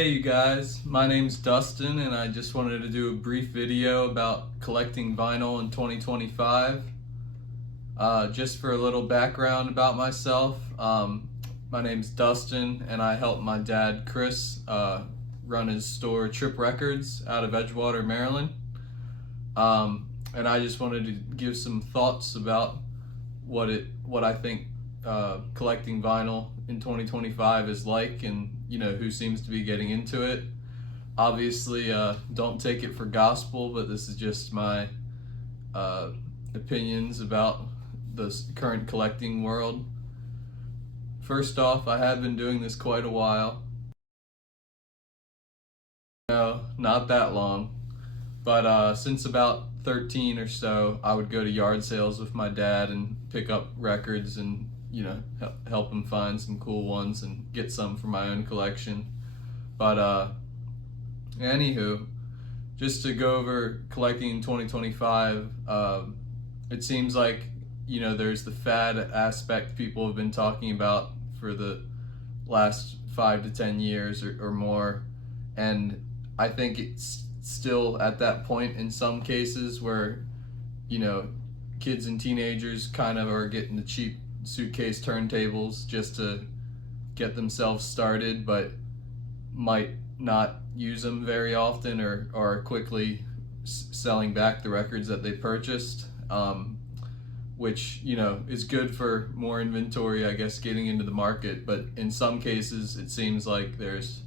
Hey you guys, my name's Dustin and I just wanted to do a brief video about collecting vinyl in 2025. Just for a little background about myself, my name's Dustin and I help my dad Chris run his store Trip Records out of Edgewater, Maryland. And I just wanted to give some thoughts about what I think collecting vinyl in 2025 is like, and who seems to be getting into it. Obviously, don't take it for gospel, but this is just my opinions about the current collecting world. First off, I have been doing this quite a while. No, not that long, but since about 13 or so, I would go to yard sales with my dad and pick up records and help him find some cool ones and get some for my own collection. But anywho, just to go over collecting in 2025, it seems like there's the fad aspect people have been talking about for the last 5 to 10 years or more, and I think it's still at that point in some cases where kids and teenagers kind of are getting the cheap suitcase turntables just to get themselves started, but might not use them very often or are quickly selling back the records that they purchased, which is good for more inventory, I guess, getting into the market. But in some cases it seems like there's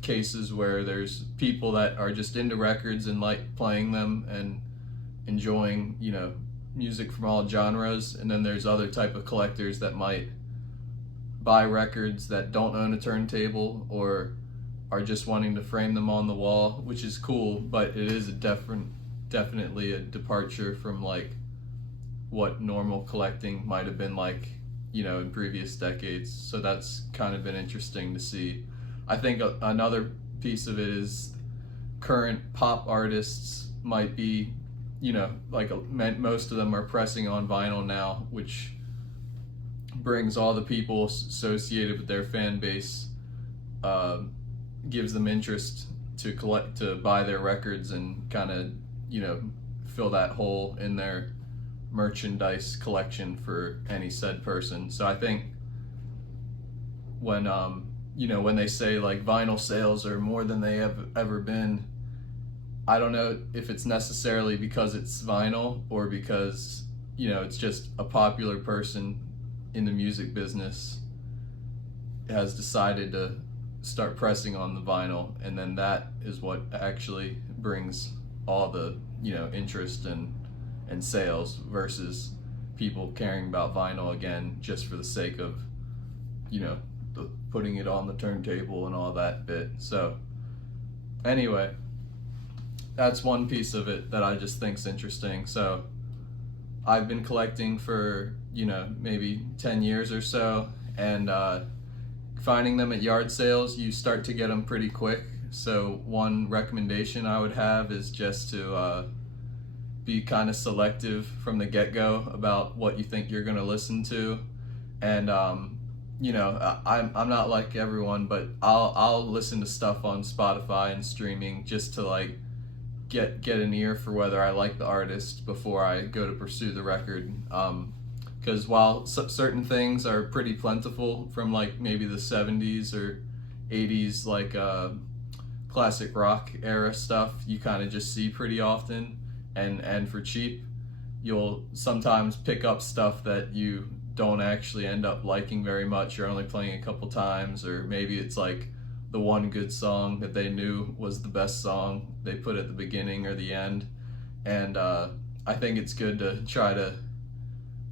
cases where there's people that are just into records and like playing them and enjoying music from all genres, and then there's other type of collectors that might buy records that don't own a turntable or are just wanting to frame them on the wall, which is cool, but it is definitely a departure from like what normal collecting might have been like in previous decades. So that's kind of been interesting to see. I think another piece of it is current pop artists might be most of them are pressing on vinyl now, which brings all the people associated with their fan base, gives them interest to buy their records and kind of fill that hole in their merchandise collection for any said person. So I think when when they say like vinyl sales are more than they have ever been, I don't know if it's necessarily because it's vinyl or because it's just a popular person in the music business has decided to start pressing on the vinyl, and then that is what actually brings all the interest and sales, versus people caring about vinyl again just for the sake of putting it on the turntable and all that bit. So anyway, that's one piece of it that I just think's interesting. So I've been collecting for maybe 10 years or so, and finding them at yard sales, you start to get them pretty quick. So one recommendation I would have is just to be kind of selective from the get-go about what you think you're going to listen to. And I'm not like everyone, but I'll listen to stuff on Spotify and streaming just to like get an ear for whether I like the artist before I go to pursue the record. Because while certain things are pretty plentiful from like maybe the 70s or 80s, like classic rock era stuff, you kind of just see pretty often, and for cheap, you'll sometimes pick up stuff that you don't actually end up liking very much. You're only playing a couple times, or maybe it's like the one good song that they knew was the best song they put at the beginning or the end. And I think it's good to try to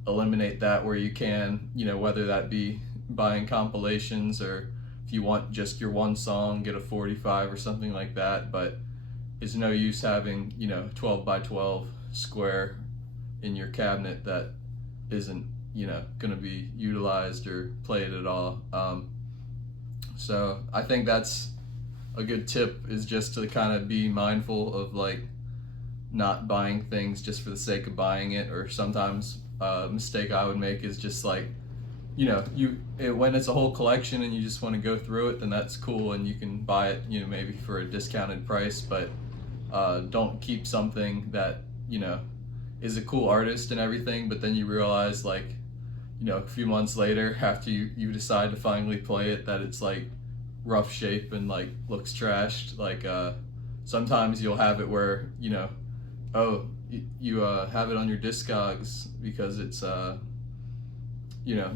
eliminate that where you can, whether that be buying compilations, or if you want just your one song, get a 45 or something like that. But it's no use having 12 by 12 square in your cabinet that isn't gonna be utilized or played at all. So I think that's a good tip, is just to kind of be mindful of like not buying things just for the sake of buying it. Or sometimes a mistake I would make is just like when it's a whole collection and you just want to go through it, then that's cool and you can buy it, maybe for a discounted price. But don't keep something that is a cool artist and everything, but then you realize, like, a few months later, after you decide to finally play it, that it's like rough shape and like looks trashed. Like sometimes you'll have it where oh, you have it on your Discogs because it's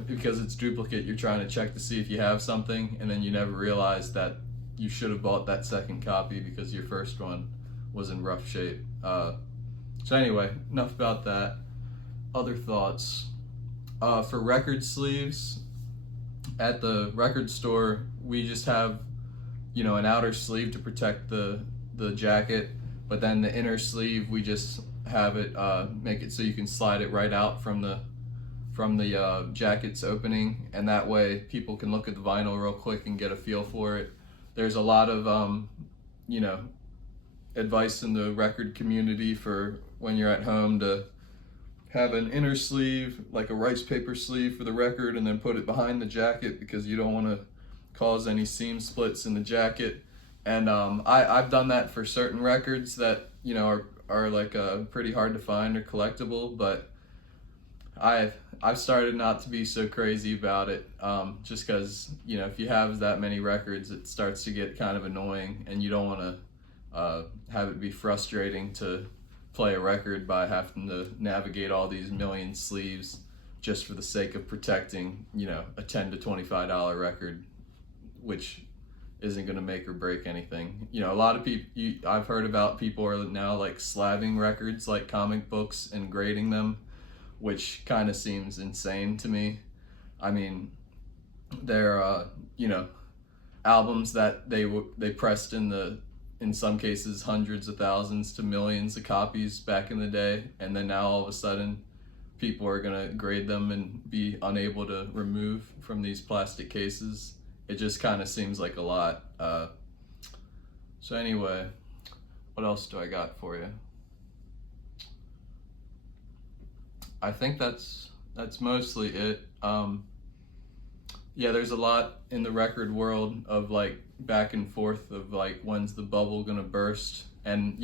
because it's duplicate. You're trying to check to see if you have something, and then you never realize that you should have bought that second copy because your first one was in rough shape. So anyway, enough about that. Other thoughts. For record sleeves, at the record store, we just have, an outer sleeve to protect the jacket, but then the inner sleeve, we just have it, make it so you can slide it right out from the jacket's opening, and that way people can look at the vinyl real quick and get a feel for it. There's a lot of, advice in the record community for when you're at home to have an inner sleeve, like a rice paper sleeve for the record, and then put it behind the jacket because you don't want to cause any seam splits in the jacket. And I've done that for certain records that are like pretty hard to find or collectible, but I've started not to be so crazy about it, just because if you have that many records, it starts to get kind of annoying, and you don't want to have it be frustrating to play a record by having to navigate all these million sleeves just for the sake of protecting, a $10 to $25 record, which isn't going to make or break anything. A lot of people, I've heard about people are now like slabbing records like comic books and grading them, which kind of seems insane to me. I mean, they're albums that they pressed in some cases hundreds of thousands to millions of copies back in the day, and then now all of a sudden people are gonna grade them and be unable to remove from these plastic cases. It just kind of seems like a lot. So anyway, what else do I got for you? I think that's mostly it. Yeah, there's a lot in the record world of like back and forth of like, when's the bubble gonna burst? And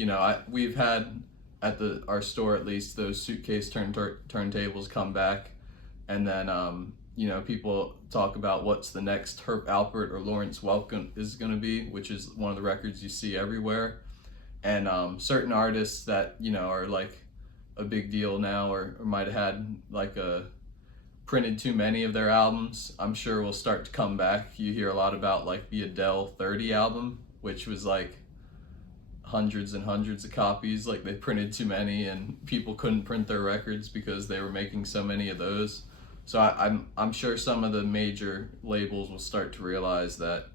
we've had at our store, at least, those suitcase turntables come back, and then people talk about what's the next Herb Alpert or Lawrence Welk is gonna be, which is one of the records you see everywhere. And certain artists that are like a big deal now, or might have had like printed too many of their albums, I'm sure will start to come back. You hear a lot about like the Adele 30 album, which was like hundreds and hundreds of copies. Like they printed too many and people couldn't print their records because they were making so many of those. So I'm sure some of the major labels will start to realize that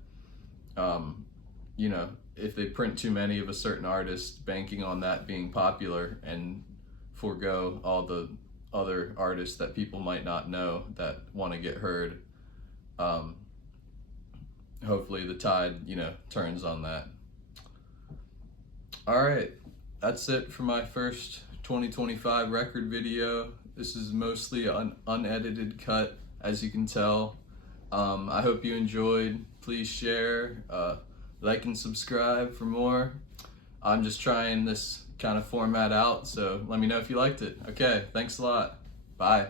if they print too many of a certain artist, banking on that being popular, and forego all the other artists that people might not know that want to get heard. Hopefully the tide, turns on that. All right, that's it for my first 2025 record video. This is mostly an unedited cut, as you can tell. I hope you enjoyed. Please share, like and subscribe for more. I'm just trying this kind of format out, so let me know if you liked it. Okay, thanks a lot. Bye.